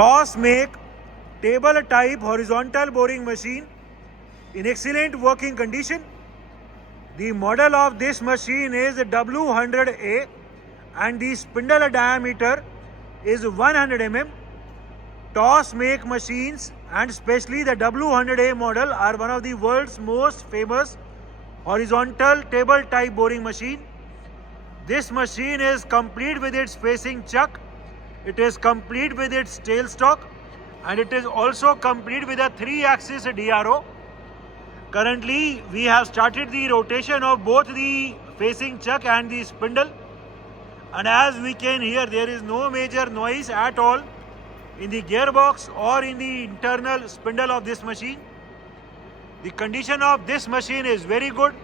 Toss make table type horizontal boring machine in excellent working condition. The model of this machine is W100A and the spindle diameter is 100 mm. Toss make machines and especially the W100A model are one of the world's most famous horizontal table type boring machine. This machine is complete with its facing chuck, it is complete with its tailstock, and it is also complete with a 3-axis DRO. Currently we have started the rotation of both the facing chuck and the spindle, and as we can hear, there is no major noise at all in the gearbox or in the internal spindle of this machine. The condition of this machine is very good.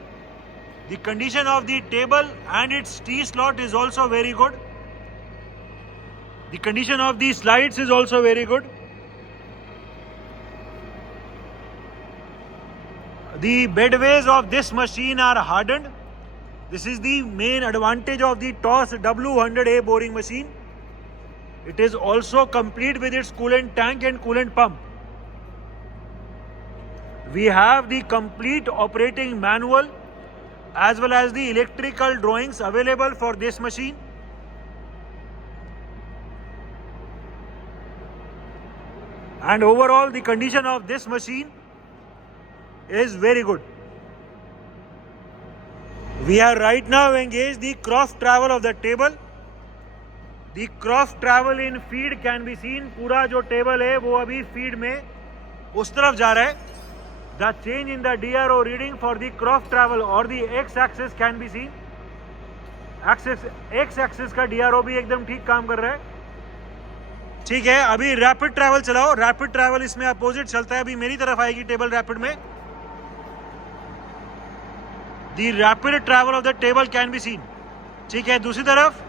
The condition of the table and its T-slot is also very good. The condition of the slides is also very good. The bedways of this machine are hardened. This is the main advantage of the TOS W100A boring machine. It is also complete with its coolant tank and coolant pump. We have the complete operating manual as well as the electrical drawings available for this machine. And overall the condition of this machine is very good. We are right now engaged the cross travel of the table. The cross travel in feed can be seen. पूरा जो table है वो अभी feed में उस तरफ जा रहा है. The change in the DRO reading for the cross travel or the x-axis can be seen. x-axis का DRO भी एकदम ठीक काम कर रहा है. ठीक है, अभी रैपिड ट्रैवल चलाओ. रैपिड ट्रैवल इसमें अपोजिट चलता है. अभी मेरी तरफ आएगी टेबल रैपिड में. The rapid travel of the table can be seen. ठीक है, दूसरी तरफ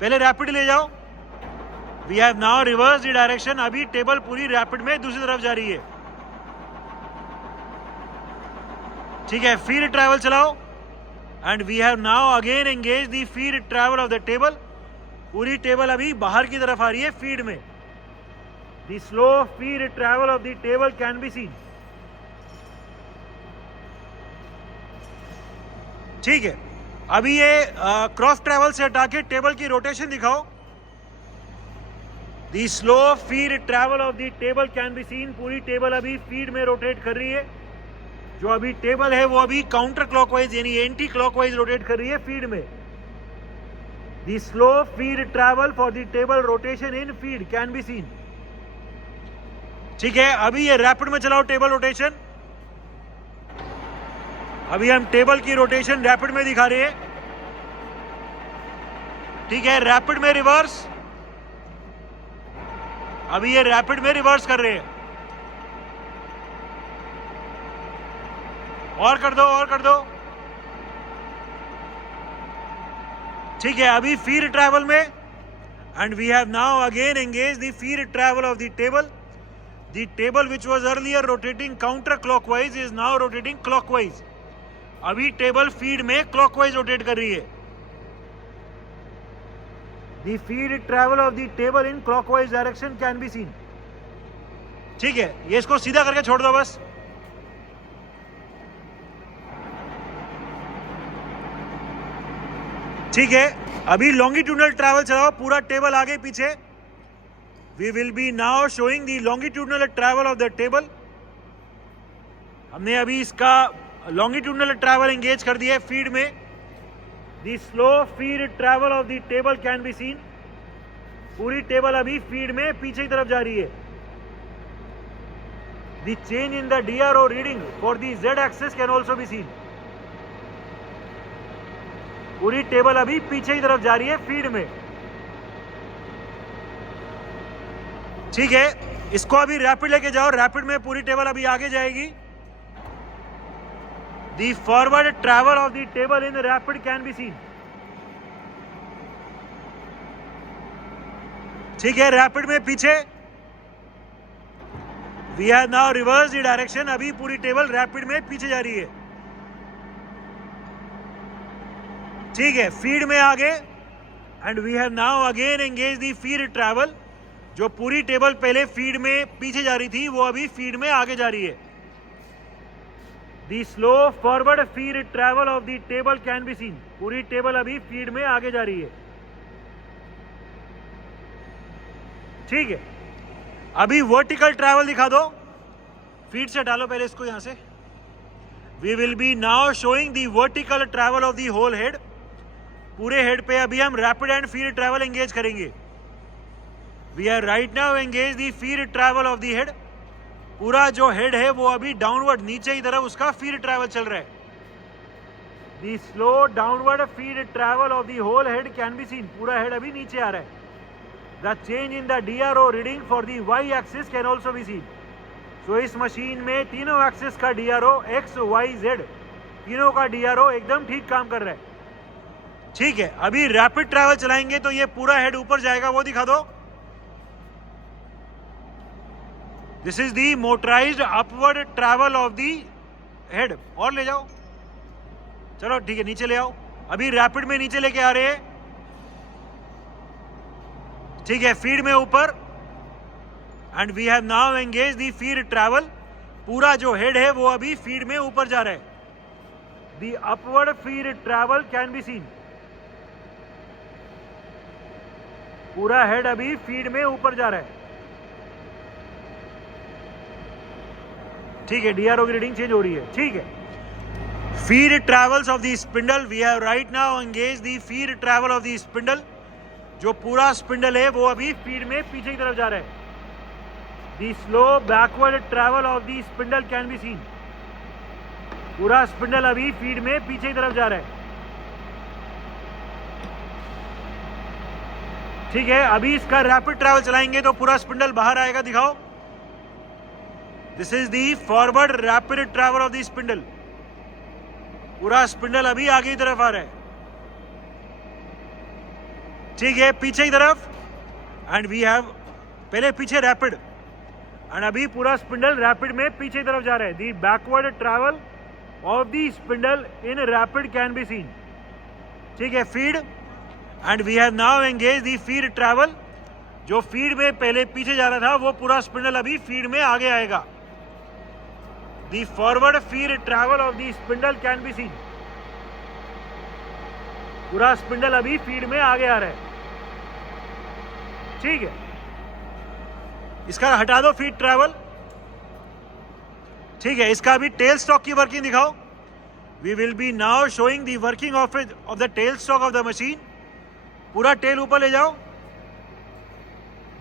पहले रैपिड ले जाओ. We have now reversed the direction. अभी टेबल पूरी रैपिड में दूसरी तरफ जा रही है. ठीक है, फीड ट्रैवल चलाओ. And we have now again engaged the feed travel of the table. पूरी टेबल अभी बाहर की तरफ आ रही है फीड में. The slow feed travel of the table can be seen. ठीक है, अभी ये क्रॉस ट्रैवल से हटा के टेबल की रोटेशन दिखाओ. The slow feed travel of the table can be seen. पूरी टेबल अभी फीड में रोटेट कर रही है. जो अभी टेबल है वो अभी काउंटर क्लॉकवाइज यानी एंटी क्लॉकवाइज रोटेट कर रही है फीड में. The slow feed travel for the table rotation in feed can be seen. ठीक है, अभी ये रैपिड में चलाओ टेबल रोटेशन. अभी हम टेबल की रोटेशन रैपिड में दिखा रहे हैं. ठीक है, रैपिड में रिवर्स. अभी ये रैपिड में रिवर्स कर रहे हैं. और कर दो, और कर दो. ठीक है, अभी फीड ट्रैवल में. And we have now again engage the feed travel of the table. The table which was earlier rotating counter clockwise is now rotating clockwise. अभी टेबल फीड में क्लॉकवाइज रोटेट कर रही है. The feed travel of the table in clockwise direction can be seen. ठीक है, ये इसको सीधा करके छोड़ दो बस. ठीक है, अभी लॉन्गिट्यूडनल ट्रैवल चलाओ. पूरा टेबल आगे पीछे. We will be now showing the longitudinal travel of the table. हमने अभी इसका लॉन्गिट्यूडनल ट्रैवल एंगेज कर दिया है फीड में. The slow feed travel of the table can be seen. पूरी टेबल अभी फीड में पीछे की तरफ जा रही है. The change in the DRO reading for the Z axis can also be seen. पूरी टेबल अभी पीछे की तरफ जा रही है फीड में. ठीक है, इसको अभी रैपिड लेके जाओ. रैपिड में पूरी टेबल अभी आगे जाएगी. The forward travel of the table in rapid can be seen. ठीक है, रैपिड में पीछे. We have now reversed the direction. अभी पूरी टेबल रैपिड में पीछे जा रही है. ठीक है, फीड में आगे. And we have now again engaged the feed travel. जो पूरी टेबल पहले फीड में पीछे जा रही थी वो अभी फीड में आगे जा रही है। The slow forward feed travel of the table can be seen. पूरी टेबल अभी फीड में आगे जा रही है। ठीक है, अभी वर्टिकल ट्रैवल दिखा दो। फीड से डालो पहले इसको यहां से। We will be now showing the vertical travel of the whole head. पूरे हेड पे अभी हम rapid and feed travel engage करेंगे। We are right now engage the feed travel of the head. पूरा जो हेड है वो अभी डाउनवर्ड नीचे की तरफ उसका फीड ट्रैवल चल रहा है। The slow downward feed travel of the whole head can be seen. पूरा हेड अभी नीचे आ रहा है। The change in the DRO reading for the Y axis can also be seen. So इस मशीन में तीनों एक्सिस का DRO X, Y, Z तीनों का DRO एकदम ठीक काम कर रहा है। ठीक है, अभी रैपिड ट्रैवल चलाएंगे तो ये पूरा हेड ऊपर जाएगा, वो दिखा दो। This is the motorised upward travel of the head. और ले जाओ, चलो ठीक है, नीचे ले आओ। अभी रैपिड में नीचे लेके आ रहे हैं। ठीक है, फीड में ऊपर। And we have now engage the feed travel. पूरा जो हेड है वो अभी फीड में ऊपर जा रहा है। दी upward feed travel can be seen. पूरा हेड अभी फीड में ऊपर जा रहा है। ठीक है, DRO की रीडिंग चेंज हो रही है। ठीक है, feed travels of the spindle. We have right now engage the feed travel of the spindle. जो पूरा स्पिंडल है वो अभी फीड में पीछे की तरफ जा रहा है। The slow backward travel of the spindle can be seen. पूरा स्पिंडल अभी फीड में पीछे की तरफ जा रहा है। ठीक है, अभी इसका रैपिड ट्रैवल चलाएंगे तो पूरा स्पिंडल बाहर आएगा, दिखाओ। This is the forward rapid travel of the spindle. पूरा स्पिंडल अभी आगे की तरफ आ रहा है। ठीक है, पीछे की तरफ। एंड वी हैव पहले पीछे रैपिड एंड अभी पूरा स्पिंडल रैपिड में पीछे की तरफ जा रहा है। The backward travel of the spindle in rapid can be seen. ठीक है, feed and we have now engage the feed travel. जो फीड में पहले पीछे जा रहा था वो पूरा स्पिंडल अभी फीड में आगे आएगा। The forward feed travel of the spindle can be seen. पूरा स्पिंडल अभी फीड में आगे आ रहा है। ठीक है, इसका हटा दो फीड ट्रैवल। ठीक है, इसका अभी टेल स्टॉक की वर्किंग दिखाओ। We will be now showing the working of the tail stock of the machine. पूरा टेल ऊपर ले जाओ।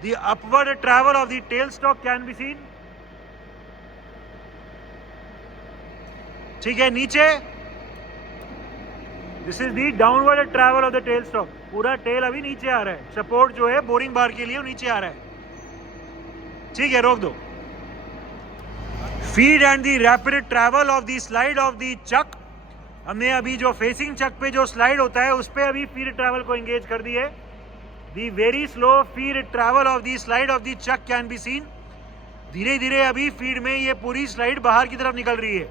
The upward travel of the tail stock can be seen. ठीक है, नीचे। This is the downward travel of the tail stock. पूरा tail अभी नीचे आ रहा है। सपोर्ट जो है बोरिंग बार के लिए वो नीचे आ रहा है। ठीक है, रोक दो। Feed and the rapid travel of the slide of the chuck. हमने अभी जो फेसिंग चक पे जो स्लाइड होता है उस पे अभी फीड ट्रैवल को एंगेज कर दी है। The very slow feed travel of the slide of the chuck can be seen. धीरे धीरे अभी फीड में ये पूरी स्लाइड बाहर की तरफ निकल रही है।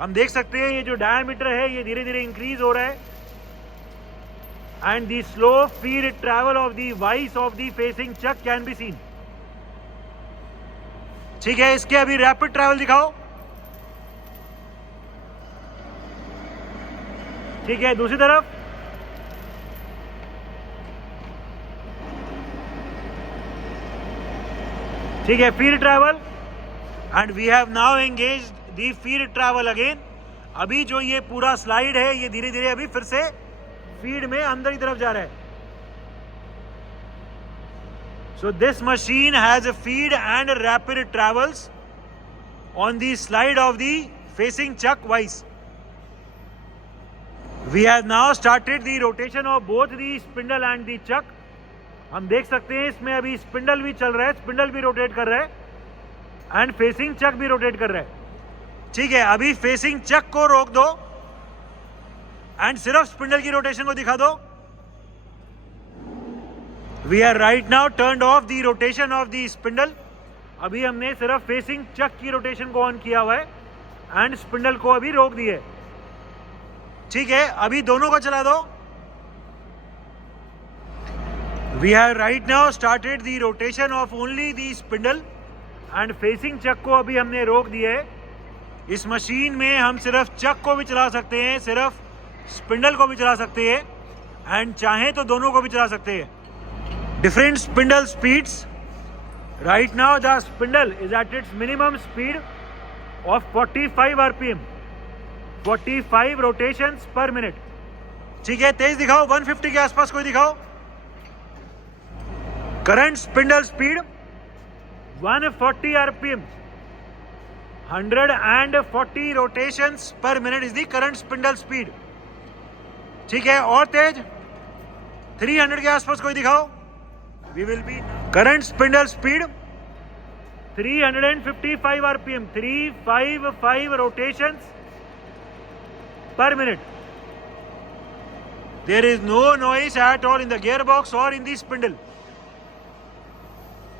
हम देख सकते हैं ये जो डायमीटर है ये धीरे धीरे इंक्रीज हो रहा है। And the slow feed travel of the vice of the facing chuck can be seen. ठीक है, इसके अभी रैपिड ट्रैवल दिखाओ। ठीक है, दूसरी तरफ। ठीक है, feed travel and we have now engage the feed travel again. अभी जो ये पूरा स्लाइड है ये धीरे धीरे अभी फिर से फीड में अंदर की तरफ जा रहा है। So this machine has a feed and rapid travels on the slide of the facing chuck wise. We have now started the rotation of both the spindle and the chuck. हम देख सकते हैं इसमें अभी स्पिंडल भी चल रहा है, स्पिंडल भी रोटेट कर रहा है एंड फेसिंग चक भी रोटेट कर रहा है। ठीक है, अभी फेसिंग चक को रोक दो एंड सिर्फ स्पिंडल की रोटेशन को दिखा दो। We are right now turned off the rotation of the spindle. अभी हमने सिर्फ फेसिंग चक की रोटेशन को ऑन किया हुआ है एंड स्पिंडल को अभी रोक दिए। ठीक है, अभी दोनों को चला दो। We have right now started the rotation of only the spindle and facing chuck को अभी हमने रोक दिया है। इस मशीन में हम सिर्फ चक को भी चला सकते हैं, सिर्फ स्पिंडल को भी चला सकते हैं एंड चाहें तो दोनों को भी चला सकते हैं। Different spindle speeds. Right now the spindle is at its minimum speed of 45 RPM, 45 rotations per minute. ठीक है, तेज दिखाओ, 150 के आसपास कोई दिखाओ। Current spindle speed 140 RPM, 140 rotations per minute is the current spindle speed. ठीक है, और तेज 300 के आसपास कोई दिखाओ। We will be current spindle speed 355 RPM, 355 rotations per minute. There is no noise at all in the gearbox or in the spindle.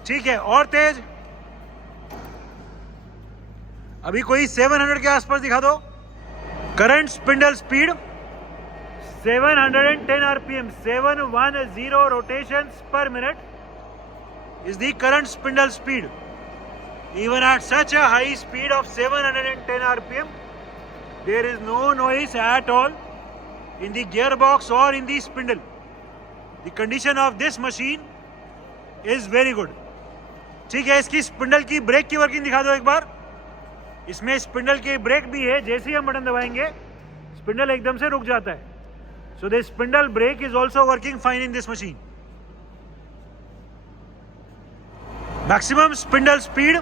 ठीक है, और तेज अभी कोई 700 के आसपास दिखा दो। Current spindle speed 710 RPM, 710 rotations per minute is the current spindle speed. Even at such a high speed of 710 rpm, there is no noise at all in the gearbox or in the spindle. The condition of this machine is very good. ठीक है, इसकी spindle की break की working दिखा दो एक बार। इसमें spindle की ब्रेक भी है, जैसे ही हम बटन दबाएंगे स्पिंडल एकदम से रुक जाता है। So the spindle brake is also working fine in this machine. Maximum spindle speed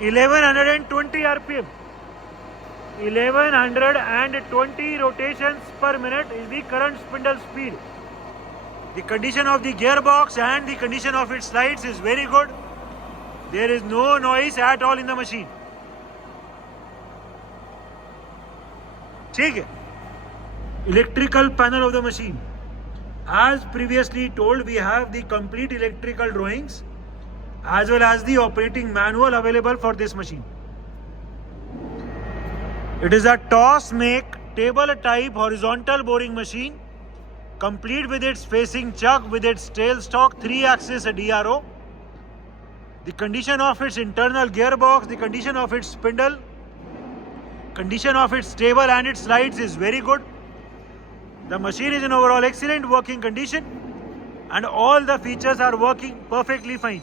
1120 rpm, 1120 rotations per minute is the current spindle speed. The condition of the gearbox and the condition of its slides is very good. There is no noise at all in the machine. ठीक है, electrical panel of the machine. As previously told, we have the complete electrical drawings as well as the operating manual available for this machine. It is a toss make table type horizontal boring machine, complete with its facing chuck with its tail stock 3-axis DRO. The condition of its internal gearbox, the condition of its spindle, condition of its table and its slides is very good. The machine is in overall excellent working condition and all the features are working perfectly fine.